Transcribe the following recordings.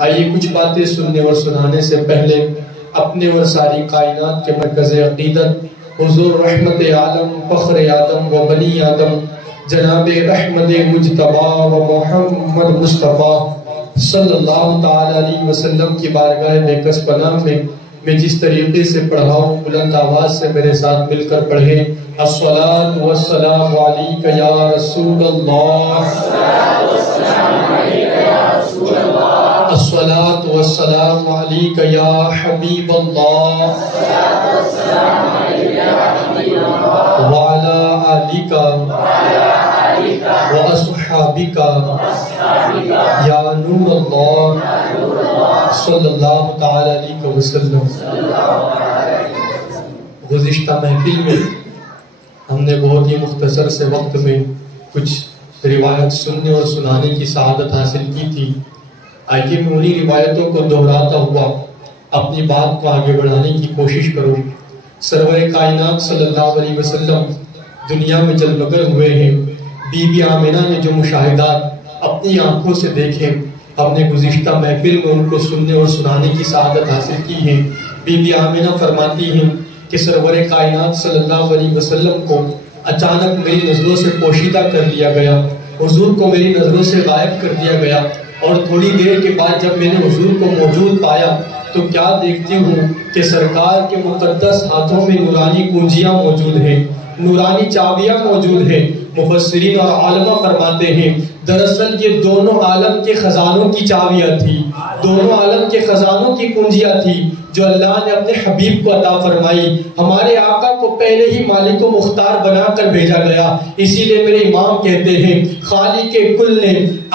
آئیے کچھ باتیں سننے اور سنانے سے پہلے اپنے اور ساری کائنات کے مرکز عقیدت حضور رحمت عالم فخر آدم و بنی آدم جناب احمد مجتبی و محمد مصطفیٰ صلی اللہ تعالی علیہ وسلم کی بارگاہ بیکس پناہ میں جس طریقے سے پڑھاؤں بلند آواز سے میرے ساتھ مل کر پڑھیں الصلاۃ والسلام علیک یا رسول اللہ، الصلاۃ والسلام علیک یا حبیب اللہ، وعلی آلک واصحابک یا نور اللہ صلی اللہ تعالی علیہ وسلم۔ گزشتہ محفل میں ہم نے بہت ہی مختصر سے وقت میں کچھ روایت سننے اور سنانے کی سعادت حاصل کی تھی۔ آئیے میں انہی روایتوں کو دہراتا ہوا اپنی بات کو آگے بڑھانے کی کوشش کروں۔ سرور کائنات صلی اللہ علیہ وسلم دنیا میں جلوگر ہوئے ہیں۔ بی بی آمنہ نے جو مشاہدات اپنی آنکھوں سے دیکھے ہم نے گزشتہ محفل میں ان کو سننے اور سنانے کی سعادت حاصل کی ہے۔ بی بی آمنہ فرماتی ہیں کہ سرور کائنات صلی اللہ علیہ وسلم کو اچانک میری نظروں سے پوشیدہ کر دیا گیا، حضور کو میری نظروں سے غائب کر دیا گیا، اور تھوڑی دیر کے بعد جب میں نے حضور کو موجود پایا تو کیا دیکھتی ہوں کہ سرکار کے مقدس ہاتھوں میں نورانی کنجیاں موجود ہیں، نورانی چابیاں موجود ہیں۔ مفسرین اور علماء فرماتے ہیں دراصل یہ دونوں عالم کے خزانوں کی چابیاں تھی، دونوں عالم کے خزانوں کی کنجیاں تھی جو اللہ نے اپنے حبیب کو عطا فرمائی۔ ہمارے آقا کو پہلے ہی مالک و مختار بنا کر بھیجا گیا، اسی لیے میرے امام کہتے ہیں خالق کل نے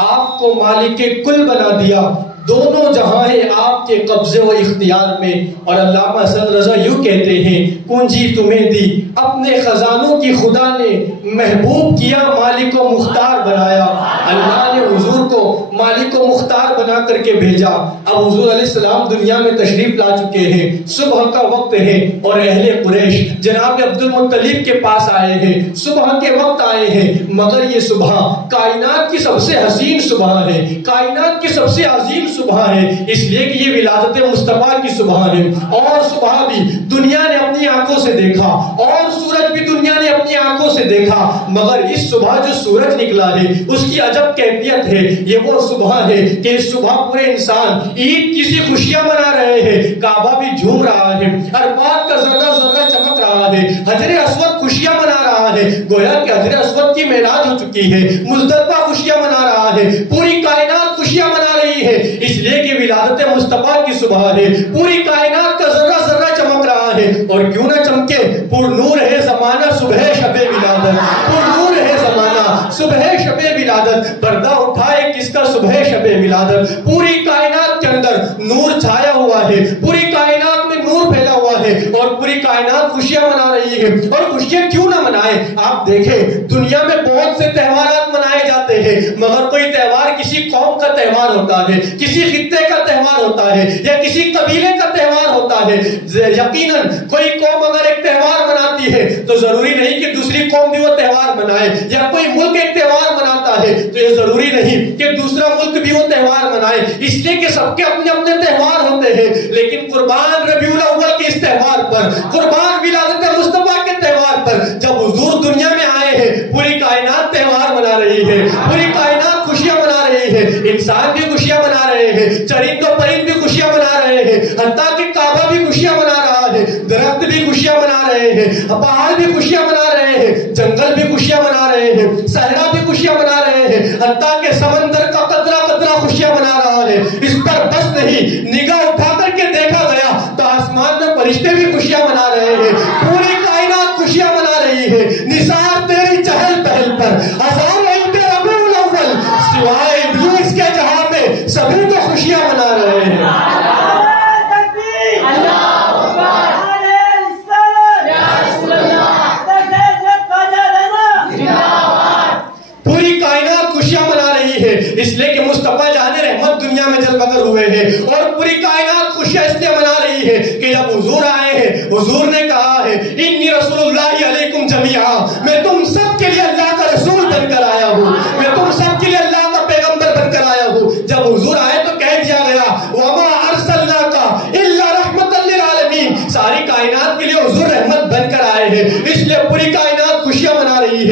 آپ کو مالک کل بنا دیا، دونوں جہاں ہیں آپ کے قبضے و اختیار میں۔ اور علامہ حسن رضا یوں کہتے ہیں کنجی تمہیں دی اپنے خزانوں کی خدا نے، محبوب کیا مالک و مختار بنایا۔ اللہ نے حضور کو مالک و مختار بنا کر کے بھیجا۔ اب حضور علیہ السلام دنیا میں تشریف لا چکے ہیں، صبح کا وقت ہے اور اہل قریش جناب عبد المطلب کے پاس آئے ہیں، صبح کے وقت آئے ہیں، مگر یہ صبح کائنات کی سب سے حسین صبح ہے، کائنات کی سب سے عظیم صبح ہے، اس لیے کہ یہ ولادت مصطفیٰ کی صبح ہے۔ اور صبح بھی دنیا نے اپنی آنکھوں سے دیکھا اور سورج بھی دنیا نے اپنی آنکھوں سے دیکھا، مگر اس صبح جو سورج نکلا ہے اس کی عجب کیفیت ہے۔ یہ وہ صبح ہے کہ اس صبح پورے انسان عید کی سی خوشیاں منا رہے ہیں، کعبہ بھی جھوم رہا ہے، عرفات کا ذرہ ذرہ چمک رہا ہے، حجر اسود خوشیاں منا رہا ہے، گویا کہ حجر اسود کی معراج ہو چکی ہے، مزدلفہ خوشیاں منا رہا ہے، پوری کائنات خوشیاں منا رہی ہے، اس لیے کہ ولادت مصطفیٰ کی صبح ہے، پوری کائنات کا ذرہ ذرہ چمک رہا ہے۔ اور کیوں نہ چمکے، پر نور ہے زمانہ صبح شب ولادت، پر نور ہے زمانہ صبح شب ولادت، پردہ اٹھائے کس کا صبح شب ولادت۔ پوری کائنات کے اندر نور چھایا ہوا ہے، پوری کائنات میں نور پھیلا ہوا ہے اور پوری کائنات خوشیاں منا رہی ہے۔ اور خوشیاں کیوں نہ منائے، آپ دیکھیں دنیا میں بہت سے تہوارات منائے جاتے ہیں، مگر کوئی تہوار کسی قوم کا تہوار ہوتا ہے، کسی خطے کا تہوار ہوتا ہے یا کسی قبیلے کا تہوار ہوتا ہے۔ یقیناً کوئی قوم اگر ایک تہوار مناتی ہے تو ضروری نہیں کہ دوسری قوم بھی وہ تہوار منائے، یا کوئی ملک ایک تہوار مناتا ہے تو یہ ضروری نہیں کہ دوسرا ملک بھی وہ تہوار منائے، اس لیے کہ سب کے اپنے اپنے تہوار ہوتے ہیں۔ لیکن قربان ربیع الاول کے اس تہوار پر، قربان ولادت مصطفیٰ کے تہوار پر جب حضور دنیا میں آئے ہیں، پوری کائنات تہوار منا رہی ہے، پوری کائنات خوشیاں منا رہی ہے، انسان بھی خوشیاں منا رہے ہیں، چرند و پرند بھی خوشیاں منا رہے ہیں، حتیٰ کہ کعبہ بھی خوشیاں منا رہا ہے، درخت بھی خوشیاں منا رہے ہیں، پہاڑ بھی خوشیاں منا رہے ہیں، جنگل بھی خوشیاں منا رہے ہیں، صحرا بھی خوشیاں منا رہے ہیں، حتیٰ کہ سمندر کا قطرہ قطرہ خوشیاں منا رہا ہے۔ اس پر بس نہیں، نگاہ اٹھا کر کے دیکھا گیا تو آسمان میں فرشتے بھی خوشیاں منا رہے ہیں، پوری کائنات خوشیاں منا رہی ہے۔ نثار تیری چہل پہل پر ہزار عید ربیع الاول، سوائے ابلیس کے جہاں میں سبھی تو خوشیاں منا رہے ہیں۔ پوری کائنات خوشیاں منا رہی ہے، اس لیے کہ مصطفیٰ جان رحمت دنیا میں جلوگر ہوئے ہیں، اور پوری کائنات خوشیاں اس لیے منا رہی ہے کہ جب حضور آئے ہیں، حضور نے کہا ہے انی رسول اللہ علیکم جمیعا، میں تم سب کے لیے اللہ کا رسول بن کر آیا ہوں، میں تم سب کے لیے اللہ کا پیغمبر بن کر آیا ہوں۔ جب حضور آئے تو کہہ دیا گیا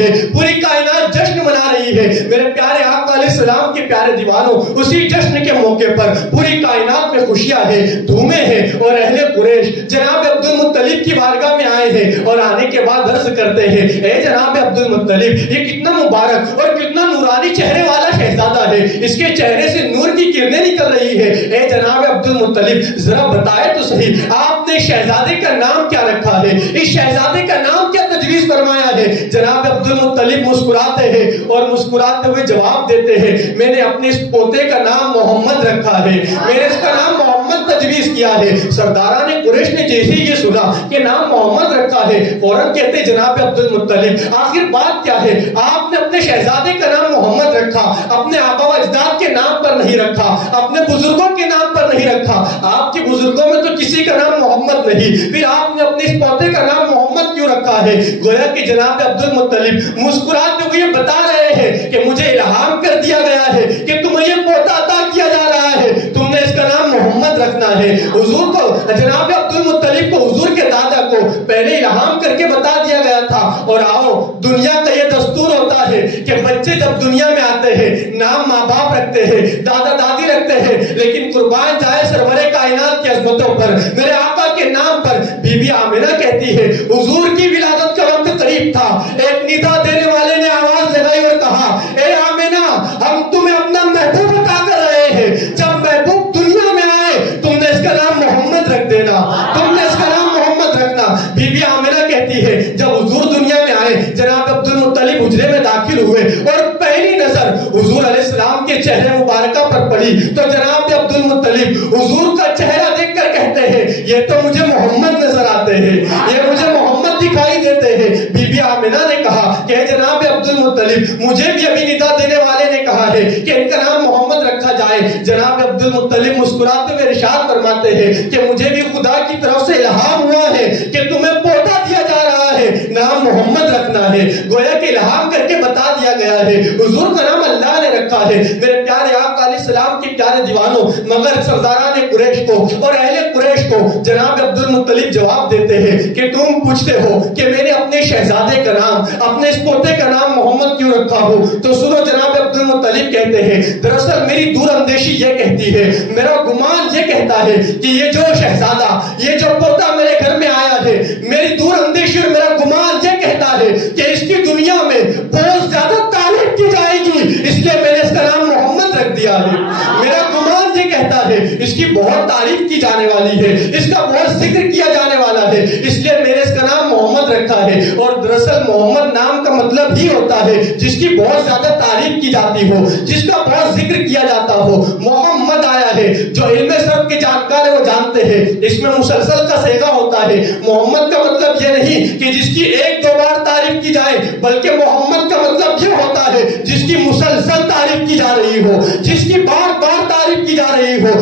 ہے, پوری کائنات جشن منا رہی ہے. میرے پیارے آقا علیہ السلام کے پیارے دیوانوں, اسی جشن کے موقع پر پوری کائنات میں خوشیاں ہیں, دھومیں ہیں, اور اہل قریش جناب عبد المطلب کی بارگاہ میں آئے ہیں اور آنے کے بعد عرض کرتے ہیں, اے جناب عبد المطلب, یہ کتنا مبارک اور کتنا نورانی چہرے والا شہزادہ ہے, اس کے چہرے سے نور کی کرنیں نکل رہی ہے. اے جناب عبد المطلب, ذرا بتائے تو صحیح, آپ نے شہزادے کا نام کیا رکھا ہے, اس شہزادے کا نام کیا تجویز فرمایا ہے؟ جناب عبد المطلب مسکراتے ہیں اور مسکراتے ہوئے جواب دیتے ہیں, میں نے اپنے اس پوتے کا نام محمد رکھا ہے, میں نے اس کا نام محمد تجویز کیا ہے. سرداران قریش نے جیسے ہی یہ سنا کہ نام محمد رکھا ہے, فوراً کہتے ہیں, جناب عبد المطلب آخر بات کیا ہے, آپ نے اپنے شہزادے کا نام محمد رکھا, اپنے آبا و اجداد کے نام پر نہیں رکھا, اپنے بزرگوں کے نام پر نہیں رکھا, آپ کے بزرگوں میں تو کسی کا نام محمد نہیں, پھر آپ نے اپنے اس پوتے کا نام محمد کیوں رکھا ہے؟ گویا کہ جناب عبد المطلب مسکراتے ہوئے یہ بتا رہے ہیں کہ مجھے الہام کر دیا گیا ہے کہ تمہیں یہ پوتا عطا کیا جا رہا ہے, تم نے اس کا نام محمد رکھنا ہے. حضور کو, جناب عبد المطلب کو, حضور کے دادا کو پہلے الہام کر کے بتا دیا گیا تھا. اور آؤ, دنیا کا یہ دستور ہوتا ہے کہ بچے جب دنیا میں آتے ہیں نام ماں باپ رکھتے ہیں, دادا دادی رکھتے ہیں, لیکن قربان جائے سرور کائنات کی عظمتوں پر, میرے آقا کے نام پر بی بی آمنہ کہتی ہے, حضور کی ولادت کا وقت قریب تھا, ایک ندا دینے والے نے آواز لگائی اور کہا, اے آمنہ, ہم تمہیں اپنا محبوب عطا کر رہے ہیں, جب محبوب دنیا میں آئے تم نے اس کا نام محمد رکھ دینا, تم نے اس کا نام محمد رکھنا. بی بی آمنہ کہتی ہے, جب حضور دنیا میں آئے, جناب عبد المطلب حجرے میں داخل ہوئے اور پہلی نظر حضور علیہ السلام کے چہرے مبارکہ پر پڑی تو جناب عبد المطلب حضور کا چہرہ دیکھ کر کہتے ہیں, یہ تو مجھے محمد نظر آتے ہیں, یہ مجھے محمد دکھائی دیتے ہیں. بی بی آمنہ نے کہا کہ جناب عبد المطلب, مجھے بھی ابھی ندا دینے والے نے کہا ہے کہ ان کا نام محمد رکھا جائے. جناب عبد المطلب مسکراتے ہوئے ارشاد فرماتے ہیں کہ مجھے بھی خدا کی طرف سے الہام ہوا ہے کہ تمہیں پوتا دیا جا رہا ہے, نام محمد رکھنا ہے. گویا کہ الہام کر کے بتا دیا گیا ہے, حضور کا نام اللہ نے رکھا ہے. میرے پیارے آقا علیہ السلام کے پیارے دیوانوں, مگر سرداران قریش کو اور اہل قریش کو جناب عبد المطلب جواب دیتے ہیں کہ تم پوچھتے ہو کہ میں نے اپنے شہزادے کا نام, اپنے اس پوتے کا نام محمد کیوں رکھا ہو, تو سنو جناب عبد المطلب کہتے ہیں, دراصل میری دور اندیشی یہ کہتی ہے, میرا گمان یہ کہتا ہے کہ یہ جو شہزادہ, یہ جو پوتا میرے گھر میں آیا ہے, میری دور اندیشی اور میرا گمان یہ کہتا ہے کہ اس کی دنیا میں بہت زیادہ تعریف کی جائے گی, اس لیے میں نے اس کا نام محمد رکھ دیا ہے. میرا گمان یہ کہتا ہے اس کی بہت تعریف کی جانے والی ہے, اس کا بہت ذکر کیا جانے والا ہے, اس لیے میں نے اس کا نام محمد رکھا ہے. اور دراصل محمد نام کا مطلب ہی ہوتا ہے جس کی بہت زیادہ تعریف کی جاتی ہو, جس کا بہت ذکر کیا جاتا ہو. محمد آیا ہے, جو علم صرف کے جانکار ہے وہ جانتے ہیں, اس میں مسلسل کا صیغہ ہوتا ہے. محمد کا مطلب یہ نہیں کہ جس کی ایک دو بار تعریف کی جائے, بلکہ محمد کا مطلب یہ ہوتا ہے جس کی مسلسل تعریف کی جا رہی ہو, جس کی بار بار تعریف کی جا رہی ہو.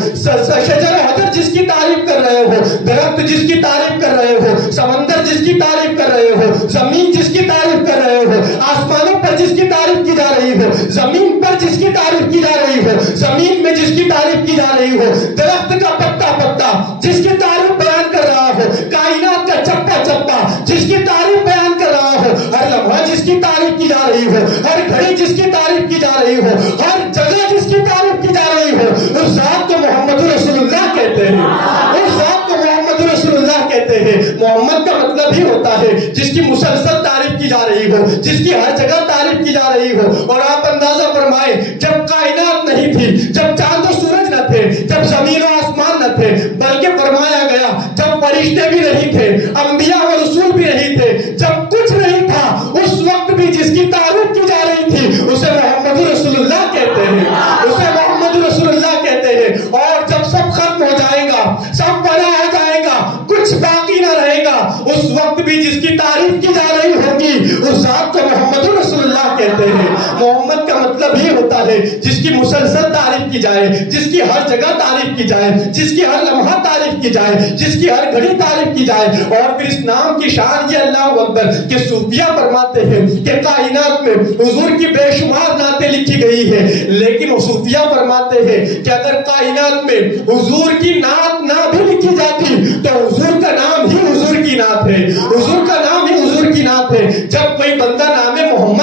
شجر حجر جس کی تعریف کر رہے ہو, درخت جس کی تعریف کر رہے ہو, سمندر جس کی تعریف کر رہے ہو, زمین جس کی تعریف کر رہے ہو, آسمانوں پر جس کی تعریف کی جا رہی ہو, زمین پر جس کی تعریف کی جا رہی ہو, زمین میں جس کی تعریف کی جا رہی ہو, درخت کا پتا پتا جس کی تعریف بیان کر رہا ہو, کائنات کا چپا چپا جس کی تعریف بیان کر رہا ہو, ہر لمحہ جس کی تعریف کی جا رہی ہو, ہر گھڑی جس کی تعریف کی جا رہی ہو, ہر جگہ جس کی تعریف کی جا رہی ہو, اس ذات کو محمد رسول اللہ کہتے ہیں. اس ذات کو محمد رسول اللہ کہتے ہیں. محمد کا مطلب ہی ہوتا ہے جس کی مسلسل تعریف کی جا رہی ہو, جس کی ہر جگہ تعریف کی جا رہی ہو. اور آپ اندازہ فرمائیں, جب کائنات نہیں تھی, جب چاند و سورج نہ تھے, جب زمین و آسمان نہ تھے, بلکہ فرمایا گیا جب فرشتے بھی نہیں تھے, انبیاء و رسول بھی نہیں تھے, جب کچھ نہیں تھا, اس وقت بھی جس کی تعریف کی جا رہی تھی اسے محمد رسول اللہ کہتے ہیں, اسے محمد رسول اللہ کہتے ہیں. اور جب سب ختم ہو جائے گا, سب فنا ہو جائے گا, کچھ باقی نہ رہے گا, اس وقت بھی جس کی تعریف کی جا رہی ہوگی اس ذات کو محمد رسول اللہ کہتے ہیں. محمد کا مطلب ہی ہوتا ہے جس کی مسلسل تعریف کی جائے, جس کی ہر جگہ تعریف کی جائے, جس کی ہر لمحہ تعریف کی جائے, جس کی ہر گھڑی تعریف کی جائے. اور پھر اس نام کی شان یہ اللہ اکبر کہ صوفیہ فرماتے ہیں کہ کائنات میں حضور کی بے شمار نعتیں لکھی گئی ہے, لیکن صوفیہ فرماتے ہیں کہ اگر کائنات میں حضور کی نعت نہ بھی لکھی جاتی تو حضور کا نام ہی حضور کی نعت ہے, حضور کا نام ہی حضور کی نعت ہے. جب کوئی بندہ نام محمد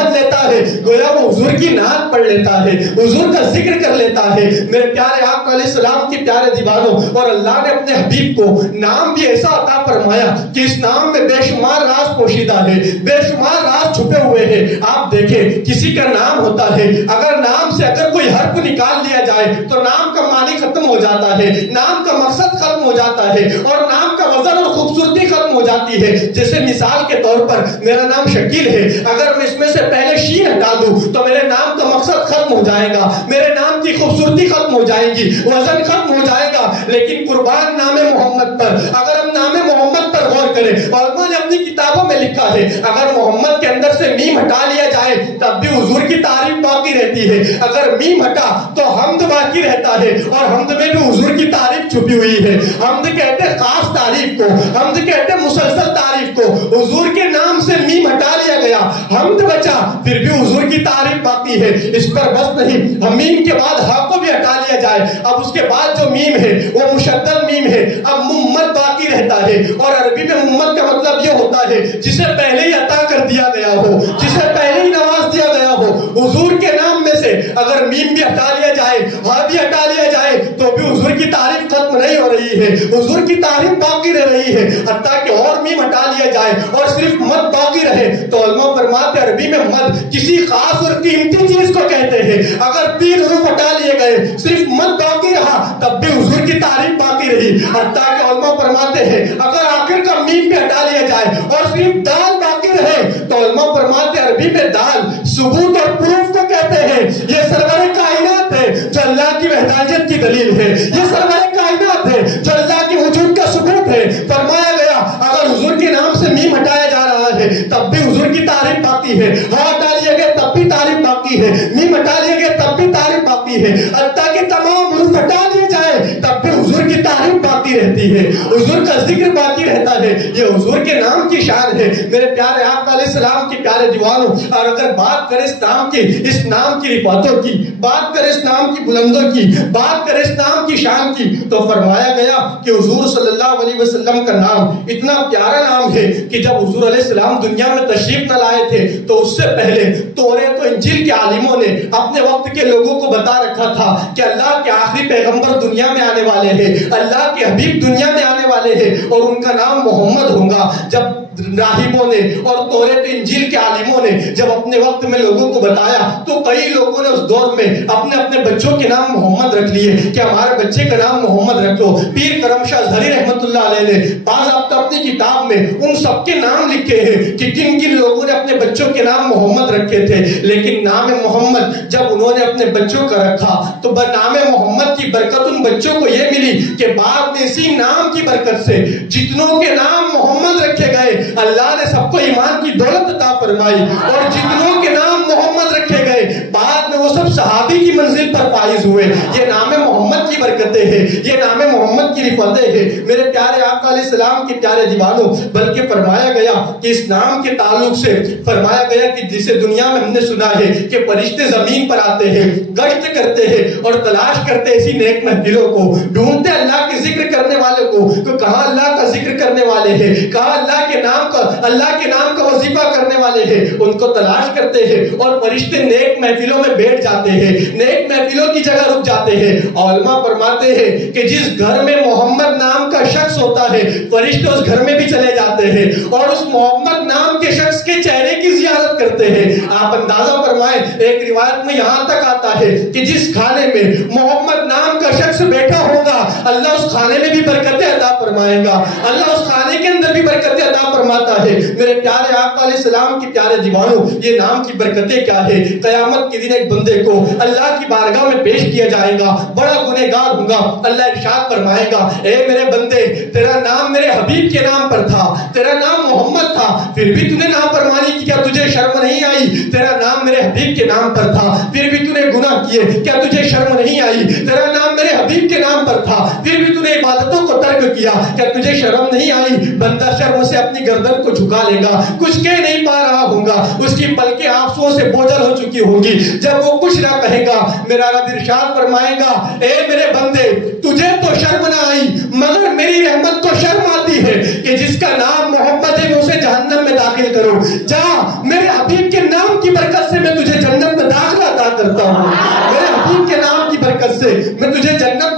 پڑھ لیتا ہے, حضور کا ذکر کر لیتا ہے. میرے پیارے آقا علیہ السلام کے پیارے دیوانوں, اور اللہ نے اپنے حبیب کو نام بھی ایسا عطا فرمایا کہ اس نام میں بے شمار راز پوشیدہ ہے, بے شمار راز چھپے ہوئے ہیں. آپ دیکھیں کسی کا نام ہوتا ہے, اگر نام سے اگر کوئی حرف نکال لیا جائے تو نام کا معنی ختم ہو جاتا ہے, نام کا مقصد ختم ہو جاتا ہے, اور نام کا وزن اور خوبصورتی ختم ہو جاتی ہے. جیسے مثال کے طور پر میرا نام شکیل ہے, اگر میں اس میں سے پہلے شین ہٹا دوں تو میرے نام کا مقصد ختم ہو جائے گا, میرے نام کی خوبصورتی ختم ہو جائے گی, وزن ختم ہو جائے گا. لیکن قربان نام محمد پر, اگر ہم نام محمد پر غور کریں, علماء نے اپنی کتابوں میں لکھا ہے اگر محمد کے اندر سے میم ہٹا لیا جائے تب بھی حضور کی تعریف باقی رہتی ہے, اگر میم ہٹا تو حمد باقی رہتا ہے, اور حمد میں بھی حضور کی تعریف چھپی ہوئی ہے. حمد کہتے خاص تعریف کو, حمد کہتے مسلسل تعریف کو. حضور کے نام سے میم ہٹا لیا گیا, حمد بچا, پھر بھی حضور کی تعریف باقی ہے. اس پر بس نہیں, میم کے بعد ہا کو بھی ہٹا لیا جائے, اب اس کے بعد جو میم ہے وہ مشدد میم ہے, اب محمد باقی رہتا ہے. اور عربی میں محمد کا مطلب یہ ہوتا ہے جسے پہلے ہی عطا کر دیا گیا ہو, جسے پہلے ہی نواز دیا گیا ہو. حضور کے نام میں سے اگر میم بھی ہٹا لیا جائے, ہاں بھی ہٹا لیا جائے, تو بھی حضور کی تعریف ختم نہیں ہو رہی ہے, حضور کی تعریف باقی رہ رہی ہے. حتیٰ کہ اور میم ہٹا لیا جائے اور صرف مد باقی رہے تو علماء فرماتے ہیں عربی میں مد کسی خاص اور قیمتی چیز کو کہتے ہیں. اگر 3 حروف ہٹا لیے گئے, صرف مد باقی رہا, تب بھی حضور کی تعریف باقی رہی. حتیٰ کہ علماء فرماتے ہیں اگر آخر کا میم بھی ہٹا لیا جائے اور صرف دال باقی رہے تو علماء فرماتے ہیں عربی میں دال ثبوت اور پروف کو کہتے ہیں. یہ سرور کائنات ہے جو اللہ کی وحدانیت کی دلیل ہے, یہ سرور کائنات ہے جو اللہ کے وجود کا ثبوت ہے. فرمایا گیا اگر حضور کے نام سے میم ہٹایا جا رہا ہے تب بھی حضور کی تعریف باقی ہے, ہاں ہٹا لیے گئے تب بھی تعریف باقی ہے, میم ہٹا لیے گئے تب بھی تعریف باقی ہے. حتیٰ کہ تمام حروف ہٹا لیے جائے تب بھی حضور کی تعریف باقی رہتی ہے, حضور کا ذکر باقی رہتا ہے. یہ حضور کے نام کی شان ہے میرے پیارے آقا علیہ السلام کے پیارے دیوانوں. اور اگر بات کریں اس نام کی رفعتوں کی, بات کریں اس نام کی بلندوں کی, بات کریں اس نام کی شان کی, تو فرمایا گیا کہ حضور صلی اللہ علیہ وسلم کا نام اتنا پیارا نام ہے کہ جب حضور علیہ السلام دنیا میں تشریف نہ لائے تھے تو اس سے پہلے توریت و انجیل کے عالموں نے اپنے وقت کے لوگوں کو بتا رکھا تھا کہ اللہ کے آخری پیغمبر دنیا میں آنے والے ہیں, اللہ کے حبیب دنیا میں آنے والے ہیں, اور ان کا نام محمد ہوگا. جب راہبوں نے اور توریت انجیل کے عالموں نے جب اپنے وقت میں لوگوں کو بتایا تو کئی لوگوں نے اس دور میں اپنے اپنے بچوں کے نام محمد رکھ لیے کہ ہمارے بچے کا نام محمد رکھو. پیر کرم شاہ ظہری رحمت اللہ علیہ نے بعض اپنی کتاب میں ان سب کے نام لکھے ہیں کہ کن کن لوگوں نے اپنے بچوں کے نام محمد رکھے تھے. لیکن نام محمد جب انہوں نے اپنے بچوں کا رکھا تو نام محمد کی برکت ان بچوں کو یہ ملی کہ بعد میں اسی نام کی برکت سے جتنوں کے نام محمد رکھے گئے اللہ نے سب کو ایمان کی دولت عطا فرمائی, اور جتنوں کے نام محمد رکھے گئے بعد میں وہ سب صحابی کی منزل پر فائز ہوئے. یہ نام محمد کی برکتیں ہیں, یہ نام محمد کی رفعتیں ہیں میرے پیارے آقا علیہ السلام کے پیارے دیوانوں. بلکہ فرمایا گیا کہ اس نام کے تعلق سے فرمایا گیا کہ جسے دنیا میں ہم نے سنا ہے کہ فرشتے زمین پر آتے ہیں, گشت کرتے ہیں اور تلاش کرتے ایسی نیک محفلوں کو, ڈھونڈتے اللہ کے ذکر کرنے والے کو کہاں اللہ کا ذکر کرنے والے ہیں, کہاں اللہ کے نام کا وظیفہ کرنے والے ہیں, ان کو تلاش کرتے ہیں. اور فرشتے نیک محفلوں میں بیٹھ جاتے ہیں, نیک محفلوں کی جگہ رک جاتے ہیں. علماء فرماتے ہیں کہ جس گھر میں محمد نام کا شخص ہوتا ہے فرشتے اس گھر میں بھی چلے جاتے ہیں اور اس محمد نام کے شخص کے چہرے کی زیارت کرتے ہیں. آپ اندازہ فرمائیں, ایک روایت میں یہاں تک آتا ہے کہ جس کھانے میں محمد نام کا شخص بیٹھا ہوگا اللہ اس کھانے میں بھی برکتیں عطا فرمائے گا, اللہ اس کھانے کے اندر بھی برکتیں عطا فرماتا ہے. میرے پیارے آقا علیہ السلام کی پیارے دیوانوں, یہ نام کی برکتیں کیا ہے. قیامت کے دن ایک بندے کو اللہ کی بارگاہ میں پیش کیا جائے گا, بڑا گنہگار ہوگا. اللہ ارشاد فرمائے گا اے میرے بندے, تیرا نام میرے حبیب کے نام پر تھا, تیرا نام محمد تھا, پھر بھی تو نے نافرمانی کی, کیا تجھے شرم نہیں آئی. تیرا نام میرے حبیب کے نام پر تھا, پھر بھی تو نے گناہ کیے, کیا تجھے شرم نہیں آئی. تیرا نام میرے حبیب کے نام پر تھا, پھر بھی تو نے عبادتوں کو ترک کیا, کیا تجھے شرم نہیں آئی. بندہ شرم سے اپنی گردن کو جھکا لے گا, کچھ کہہ نہیں پا رہا ہوگا, اس کی پلکیں آنسوؤں سے بوجھل ہو چکی ہوں گی. جب وہ کچھ نہ کہے گا میرا رب ارشاد فرمائے گا اے میرے بندے تجھے تو شرم نہ آئی مگر میری رحمت کو شرم آتی ہے کہ جس کا نام محمد ہے اسے جہنم میں داخل کرو. جا, میرے حبیب کے نام کی برکت سے میں تجھے جنت میں داخلہ عطا کرتا ہوں.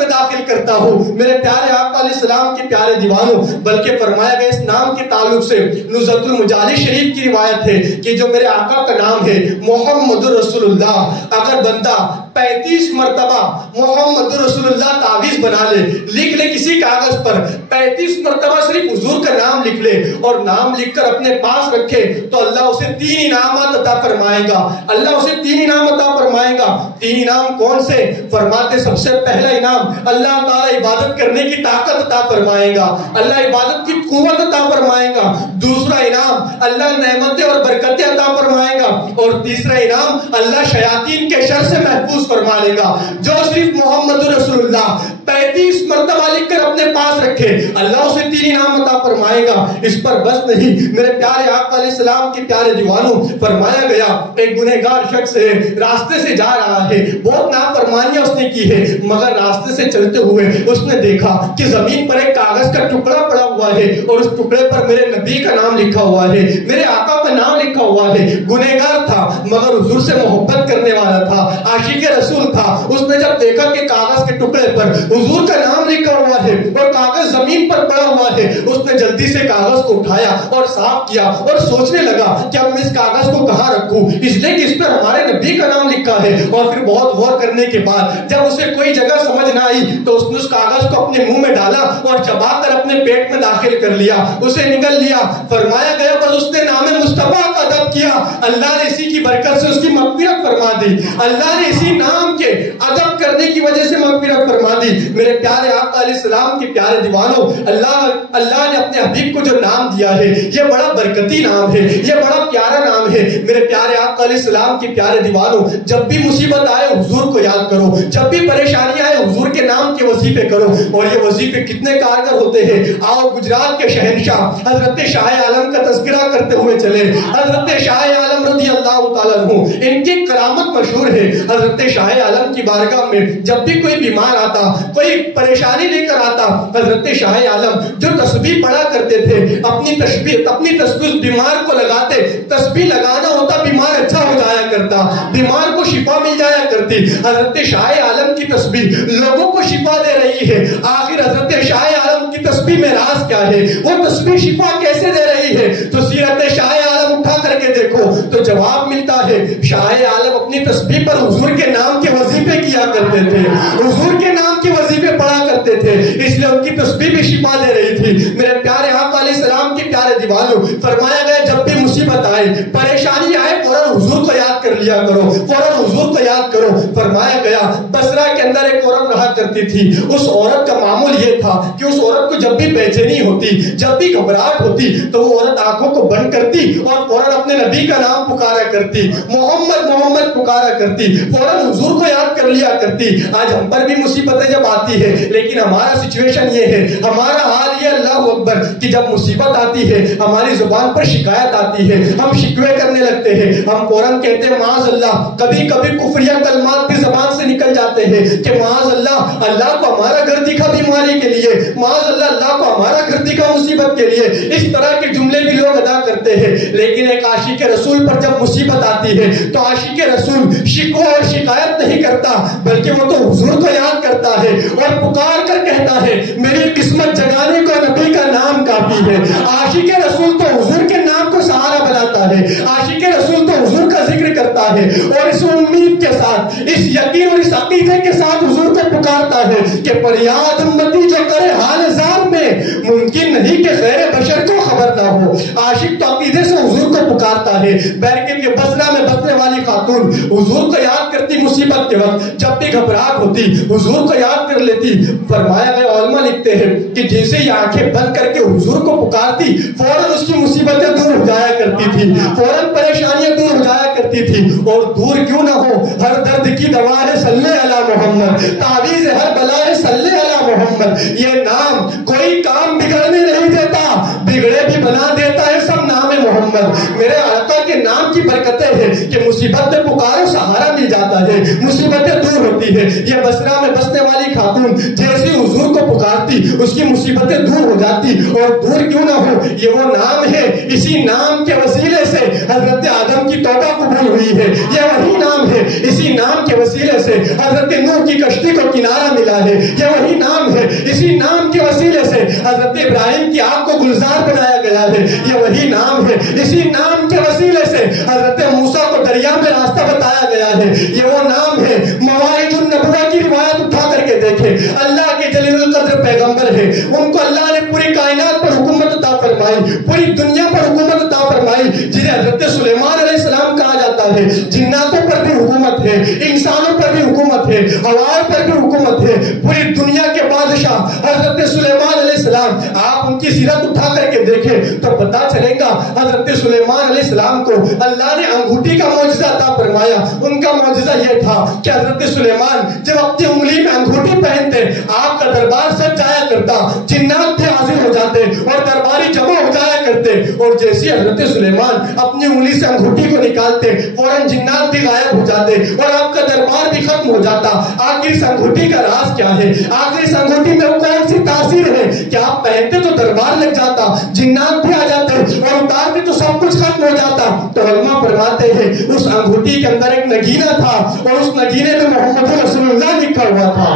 میں داخل کرتا ہوں۔ میرے پیارے آقا علیہ السلام کے پیارے دیوانوں، بلکہ فرمایا گیا اس نام کے تعلق سے نزہۃ المجالس شریف کی روایت ہے کہ جو میرے آقا کا نام ہے محمد رسول اللہ، اگر بندہ 35 مرتبہ محمد رسول اللہ تعویذ بنا لے، لکھ لے کسی کاغذ پر، 35 مرتبہ صرف حضور کا نام لکھ لے اور نام لکھ کر اپنے پاس رکھے تو اللہ اسے 3 انعامات عطا فرمائے گا۔ اللہ اسے 3 انعام عطا فرمائے گا۔ 3 انعام کون سے؟ فرماتے سب سے پہلا انعام اللہ تعالیٰ عبادت کرنے کی طاقت عطا فرمائے گا، اللہ عبادت کی قوت عطا فرمائے گا۔ دوسرا انعام اللہ نعمتیں اور برکتیں عطا فرمائے گا، اور تیسرا انعام اللہ شیاطین کے شر سے محفوظ فرما لے گا۔ جو صرف محمد رسول اللہ 35 مرتبہ لکھ کر اپنے پاس رکھے، اللہ اسے 3 انعام عطا فرمائے گا۔ اس پر بس نہیں، میرے پیارے آقا علیہ السلام کے پیارے دیوانوں، فرمایا گیا ایک گنہگار شخص ہے، راستے سے جا رہا ہے، بہت نافرمانیاں اس نے کی ہے، مگر راستے سے چلتے ہوئے اس نے دیکھا کہ زمین پر ایک کاغذ کا ٹکڑا پڑا ہوا ہے اور اس ٹکڑے پر میرے نبی کا نام لکھا ہوا ہے، میرے آقا کا نام لکھا ہوا ہے۔ گنہگار تھا مگر حضور سے محبت کرنے والا تھا، عاشق رسول تھا۔ اس نے جب دیکھا کہ کاغذ کے ٹکڑے پر حضور کا نام لکھا ہوا ہے اور کاغذ زمین پر پڑا ہوا ہے، اس نے جلدی سے کاغذ کو اٹھایا اور صاف کیا اور سوچنے لگا کہ اب میں اس کاغذ کو کہاں رکھوں، اس لیے کہ اس پر ہمارے نبی کا نام لکھا ہے۔ اور پھر بہت غور کرنے کے بعد جب اسے کوئی جگہ سمجھ نہ آئی تو اس نے اس کاغذ کو اپنے منہ میں ڈالا اور چبا کر اپنے پیٹ میں داخل کر لیا، اسے نگل لیا۔ فرمایا گیا بس اس نے نام مصطفیٰ کا ادب کیا، اللہ نے اسی کی برکت سے اس کی مغفرت فرما دی، اللہ نے اسی نام کے ادب کرنے کی وجہ سے مغفرت فرما دی۔ میرے پیارے آقا علیہ السلام کے پیارے دیوانوں، اللہ نے اپنے حبیب کو جو نام دیا ہے یہ بڑا برکتی نام ہے، یہ بڑا پیارا نام ہے۔ میرے پیارے آقا علیہ السلام کے پیارے دیوانوں، جب بھی مصیبت آئے حضور کو یاد کرو، جب بھی پریشانی آئے حضور کے نام کے وظیفے کرو، اور یہ وظیفے کتنے کارگر ہوتے ہیں۔ آؤ گجرات کے شہنشاہ حضرت شاہ عالم کا تذکرہ کرتے ہوئے چلے۔ حضرت شاہ عالم رضی اللہ تعالیٰ عنہ، ان کی کرامت مشہور ہے۔ حضرت شاہ عالم کی بارگاہ میں جب بھی کوئی بیمار آتا، کوئی پریشانی لے کر آتا، حضرت شاہ عالم جو تسبیح پڑھا کرتے تھے، اپنی تسبیح بیمار کو لگاتے، تسبیح لگانا ہوتا بیمار اچھا ہو جایا کرتا، بیمار کو شفا مل جایا کرتی۔ حضرت شاہ عالم کی تسبیح لوگوں کو شفا دے رہی ہے۔ آخر حضرت شاہ عالم کی تسبیح میں راز کیا ہے؟ وہ تسبیح شفا کیسے دے رہی ہے؟ تو سیرت شاہ عالم اٹھا کر کے دیکھو تو جواب ملتا ہے، شاہ عالم اپنی تسبیح پر حضور کے نام کے وظیفے کیا کرتے تھے، حضور کے نام کے وظیفے پڑھا کرتے تھے، اس لیے ان کی تسبیح بھی شفا دے رہی تھی۔ میرے پیارے آقا علیہ السلام کے پیارے دیوانوں، فرمایا گیا جب بھی مصیبت آئے، پریشانی آئے، فوراً حضور کو یاد کر لیا کرو، فوراً حضور کو یاد کرو۔ فرمایا گیا بصرہ کے اندر ایک عورت رہا کرتی تھی، اس عورت کا معمول یہ تھا کہ اس عورت کو جب بھی بے چینی ہوتی، جب بھی گھبراہٹ ہوتی تو وہ عورت آنکھوں کو بند کرتی اور فوراً اپنے نبی کا نام پکارا کرتی، محمد محمد پکارا کرتی، فوراً حضور کو یاد کر لیا کرتی۔ آج ہم پر بھی مصیبتیں جب آتی ہے، لیکن ہمارا سچویشن یہ ہے، ہمارا حال یہ اللہ اکبر کہ جب مصیبت آتی ہے ہماری زبان پر شکایت آتی ہے، ہم شکوے کرنے لگتے ہیں، ہم فوراً کہتے ہیں معاذ اللہ، کبھی کبھی کفریہ کلمات بھی زبان سے نکل جاتے ہیں کہ معاذ اللہ، اللہ کو ہمارا گھر دکھا بیماری کے لیے، معاذ اللہ، اللہ کو ہمارا گھر دکھا مصیبت کے لیے۔ اس طرح کے جملے بھی لوگ ادا کرتے ہیں، لیکن ایک عاشق رسول پر جب مصیبت آتی ہے تو عاشق رسول شکوہ اور شکایت نہیں کرتا، بلکہ وہ تو حضور کو یاد کرتا ہے اور پکار کر کہتا ہے میری قسمت جگانے کو نبی کا نام کافی ہے۔ عاشق رسول تو حضور کے نام کو سہارا بناتا ہے، عاشق رسول تو حضور کا ذکر کرتا ہے اور اس امید کے ساتھ، اس یقین اور اس عقیدے کے ساتھ حضور کو پکارتا ہے کہ فریاد امتی جو کرے حال ذات میں، ممکن نہیں کہ غیر بشر کو خبر نہ ہو۔ عاشق تو عقیدے سے حضور کو پکارتا ہے۔ بیرکن کے بصرہ میں بسنے والی خاتون حضور کو یاد کرتی، مصیبت کے وقت جب بھی گھبراہٹ ہوتی حضور کو یاد کر لیتی۔ فرمایا گیا علماء لکھتے ہیں کہ جیسے یہ آنکھیں بند کر کے حضور کو پکارتی، فوراً اس کی مصیبتیں دور ہو جایا کرتی تھی، فوراً پریشانیاں دور ہو جایا کرتی تھی۔ اور دور کیوں نہ ہو، ہر درد کی دوا ہے صلی علی محمد، تعویذ ہر بلا ہے صلی علی محمد۔ یہ نام کوئی کام بگڑنے نہیں دیتا، بگڑے بھی بنا دیتا ہے سب نام محمد۔ میرے آقا کے نام کی برکتیں ہیں کہ مصیبت میں پکارو سہارا مل جاتا ہے، مصیبتیں دور ہوتی ہے۔ یہ بصرہ میں بسنے والی خاتون جیسے حضور کو پکارتی اس کی مصیبتیں دور ہو جاتی، اور دور کیوں نہ ہو، یہ وہ نام ہے، اسی نام کے وسیلے سے حضرت آدم کی توبہ قبول ہوئی ہے، یہ وہی نام ہے، اسی نام کے وسیلے سے حضرت نوح کی کشتی کو کنارہ ملا ہے، یہ وہی نام ہے، اسی نام کے وسیلے سے حضرت ابراہیم کی آگ کو گلزار بنایا گیا ہے، یہ وہی نام ہے، اسی نام کے وسیلے سے حضرت موسیٰ کو دریا میں راستہ بتایا گیا ہے، یہ وہ نام ہے۔ مواعظ النبوہ کی روایت اٹھا کر کے دیکھیں، اللہ کے جلیل القدر پیغمبر ہے، ان کو اللہ نے پوری کائنات پر حکومت عطا فرمائی، پوری دنیا پر حکومت عطا فرمائی، جنہیں حضرت سلیمان علیہ السلام کہا جاتا ہے۔ جناتوں پر بھی حکومت ہے، انسانوں پر بھی حکومت ہے، ہوائیں پر بھی حکومت ہے، پوری دنیا کے بادشاہ حضرت سلیمان علیہ السلام۔ آپ ان کی سیرت اٹھا کر کے دیکھیں تو پتا چلے گا حضرت سلیمان علیہ السلام کو اللہ نے انگوٹھی کا معجزہ عطا فرمایا۔ ان کا معجزہ یہ تھا کہ حضرت سلیمان جب اپنی انگلی میں انگوٹھی پہنتے آپ کا دربار سج جایا کرتا، جنات تھے حاضر ہو جاتے اور درباری جمع ہو جایا کرتے، اور جیسے حضرت سلیمان اپنی انگلی سے انگوٹھی کو نکالتے فوراً جنات بھی غائب ہو جاتے اور آپ کا دربار بھی ختم ہو جاتا۔ آخر اس انگوٹھی کا راز کیا ہے؟ آخر اس انگوٹھی میں کون سی تاثیر ہے کہ آپ پہنتے تو دربار لگ جاتا، جنات بھی آ جاتے اور اتارتے تو سب کچھ ختم ہو جاتا؟ تو علماء فرماتے ہیں اس انگوٹھی کے اندر ایک نگینہ تھا اور اس نگینے میں محمد رسول اللہ لکھا ہوا تھا،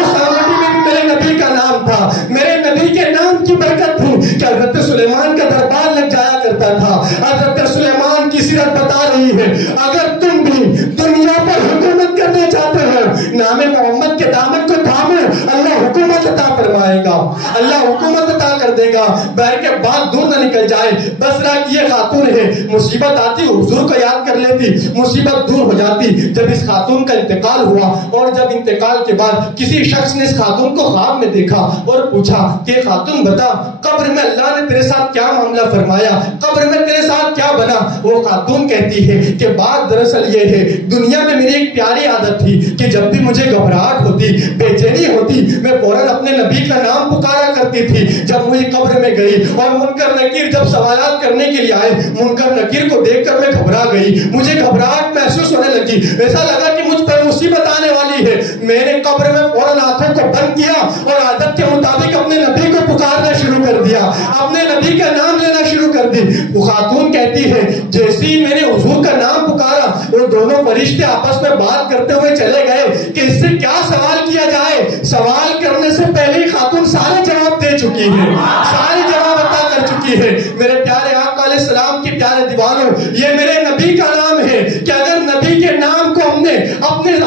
اس انگوٹھی میں بھی میرے نبی کا نام تھا، میرے نبی کے نام کی برکت تھی کہ حضرت سلیمان کا دربار لگ جایا کرتا تھا۔ حضرت سلیمان کی سیرت بتا رہی ہے اگر تم بھی دنیا پر حکومت کرنا چاہتے ہو، نام محمد کے دامن کو تھامو، اللہ حکومت عطا فرمائے گا، اللہ حکومت عطا کر دے گا۔ بہر کے بات دور نہ نکل جائے، بصرہ کی یہ خاتون ہے، مصیبت آتی حضور کو یاد کر لیتی، مصیبت دور ہو جاتی۔ جب اس خاتون کا انتقال ہوا اور جب انتقال کے بعد کسی شخص نے اس خاتون کو خواب میں دیکھا اور پوچھا کہ خاتون بتا قبر میں اللہ نے تیرے ساتھ کیا معاملہ فرمایا، قبر میں تیرے ساتھ کیا بنا؟ وہ خاتون کہتی ہے کہ بات دراصل یہ ہے دنیا میں میری ایک پیاری عادت تھی کہ جب بھی مجھے گھبراہٹ ہوتی، بے چینی ہوتی، میں فوراً اپنے نبی کا نام پکارا کرتی تھی۔ جب مجھے قبر میں گئی اور منکر نکیر جب سوالات کرنے کے لیے آئے، منکر نکیر کو دیکھ کر میں گھبرا گئی، مجھے گھبراہٹ محسوس ہونے لگی، ایسا لگا کہ مجھ پر مصیبت آنے والی ہے۔ میں نے قبر میں فوراً آنکھوں کو بند کیا اور عادت کے مطابق اپنے نبی کو پکارنا شروع کر دیا، اپنے نبی کا نام لینا شروع کر دی۔ وہ خاتون کہتی ہے جیسے ہی میں نے حضور کا نام پکارا وہ دونوں فرشتے آپس میں بات کرتے ہوئے چلے گئے کہ اس سے کیا سوال کیا جائے۔ سوال کرنے سے پہلے ہی خاتون سارے جواب دے چکی ہے، سارے جواب عطا کر چکی ہے۔ میرے پیارے آقا علیہ السلام کے پیارے دیوانوں، یہ میرے نبی کا نام ہے کہ اگر نبی کے نام کو ہم نے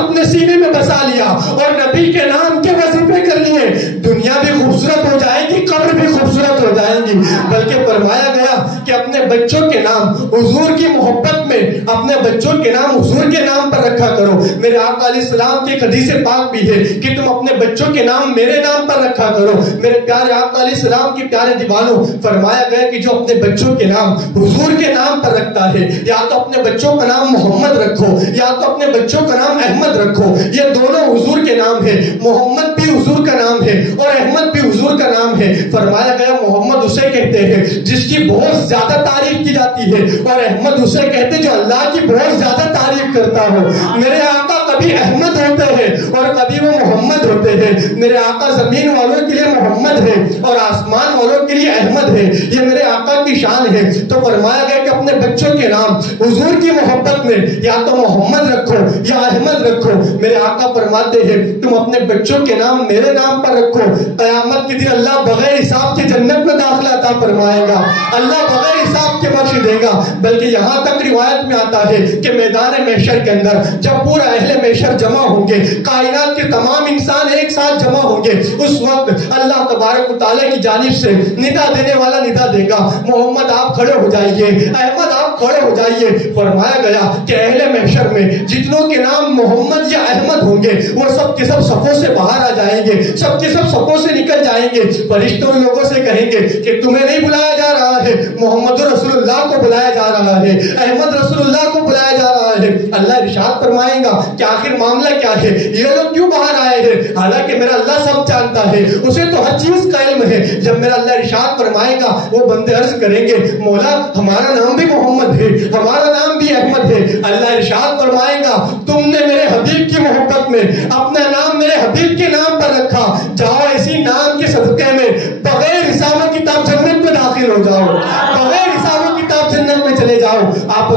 اپنے سینے میں بسا لیا اور نبی کے نام کے وظیفے کر لیے، دنیا بھی خوبصورت ہو جائے گی، قبر بھی خوبصورت ہو جائے گی۔ بلکہ فرمایا گیا کہ اپنے بچوں کے نام حضور کی محبت میں اپنے بچوں کے نام حضور کے نام پر رکھا کرو۔ میرے آقا علیہ السلام کی حدیث پاک بھی ہے کہ تم اپنے بچوں کے نام میرے نام پر رکھا کرو۔ میرے پیارے آقا علیہ السلام کے پیارے دیوانوں، فرمایا گیا کہ جو اپنے بچوں کے نام حضور کے نام پر رکھتا ہے، یا تو اپنے بچوں کا نام محمد رکھو یا تو اپنے بچوں کا نام احمد رکھو، یہ دونوں حضور کے نام ہے۔ محمد بھی حضور کا نام ہے اور احمد بھی حضور کا نام ہے۔ فرمایا گیا محمد اسے کہتے ہیں جس کی بہت زیادہ تعریف کی جاتی ہے اور احمد اسے کہتے جو اللہ کی بہت زیادہ تعریف کرتا ہو۔ میرے آقا کبھی احمد ہوتے ہیں اور کبھی وہ محمد ہوتے ہیں۔ میرے آقا زمین والوں کے لیے محمد ہے اور آسمان والوں کے لیے احمد ہے، یہ میرے آقا کی شان ہے۔ تو فرمایا گیا کہ اپنے بچوں کے نام حضور کی محبت میں یا تو محمد رکھو یا احمد رکھو۔ میرے آقا فرماتے ہیں تم اپنے بچوں کے نام میرے نام پر رکھو، قیامت کے دن اللہ بغیر حساب کے جنت میں داخلہ عطا فرمائے گا، اللہ بغیر حساب کے بخش دے گا۔ بلکہ یہاں تک روایت میں آتا ہے کہ میدان محشر کے اندر جب پورا اہل محشر جمع ہوں گے، کائنات کے تمام انسان ایک ساتھ جمع ہوں گے، اس وقت اللہ تبارک و تعالیٰ کی جانب سے ندا دینے والا ندا دے گا، محمد آپ کھڑے ہو جائیے، احمد آپ کھڑے ہو جائیے۔ فرمایا گیا کہ اہل محشر میں جتنوں کے نام محمد یا احمد ہوں گے وہ سب کے سب صفوں سے باہر آ جائیں گے، سب کے سب صفوں سے نکل جائیں گے۔ فرشتوں لوگوں سے کہیں گے کہ تمہیں نہیں بلایا جا رہا ہے، محمد رسول اللہ کو بلایا جا رہا ہے، احمد رسول اللہ کو بلایا جا رہا ہے۔ اللہ ارشاد فرمائے گا کہ آخر معاملہ کیا ہے، یہ لوگ کیوں باہر آئے ہیں؟ حالانکہ میرا اللہ سب جانتا ہے، اسے تو ہر چیز کا علم ہے۔ جب میرا اللہ ارشاد فرمائے گا وہ بندے عرض کریں گے مولا ہمارا نام بھی محمد ہے، ہمارا نام بھی احمد ہے۔ اللہ ارشاد فرمائے گا تم نے میرے حبیب کی محبت میں اپنا نام میرے حبیب کے نام پر رکھا، جاؤ اسی نام کے صدقے میں بغیر حساب و کتاب جنت میں داخل ہو جاؤ، بغیر حساب و کتاب جنت میں چلے جاؤ۔ آپ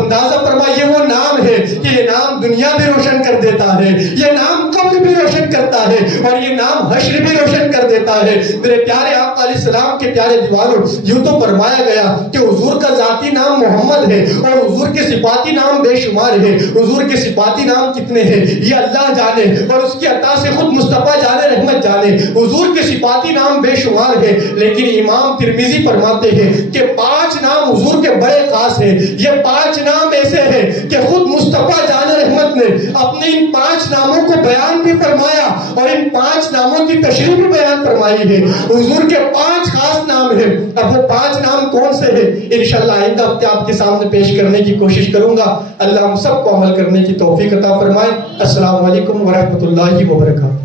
دیتا ہے۔ میرے پیارے آقا علیہ السلام کے پیارے دیوانوں، یوں تو فرمایا گیا کہ حضور کا ذاتی نام محمد ہے اور حضور کے صفاتی نام بے شمار ہے۔ حضور کے صفاتی نام کتنے ہیں یہ اللہ جانے اور اس کی عطا سے خود مصطفیٰ جانے، رحمت جانے۔ حضور کے صفاتی نام بے شمار ہے، لیکن امام ترمذی فرماتے ہیں کہ 5 نام حضور کے بڑے خاص ہیں۔ یہ 5 نام ایسے ہیں کہ خود مصطفیٰ جان رحمت نے اپنے ان 5 ناموں کو بیان بھی فرمایا اور ان 5 ناموں کی تشریح بھی بیان فرمائی ہے۔ حضور کے 5 خاص نام ہیں۔ اب وہ 5 نام کون سے ہیں انشاءاللہ آئندہ ہفتے آپ کے سامنے پیش کرنے کی کوشش کروں گا۔ اللہ ہم سب کو عمل کرنے کی توفیق عطا فرمائے۔ السلام علیکم ورحمۃ اللہ وبرکاتہ۔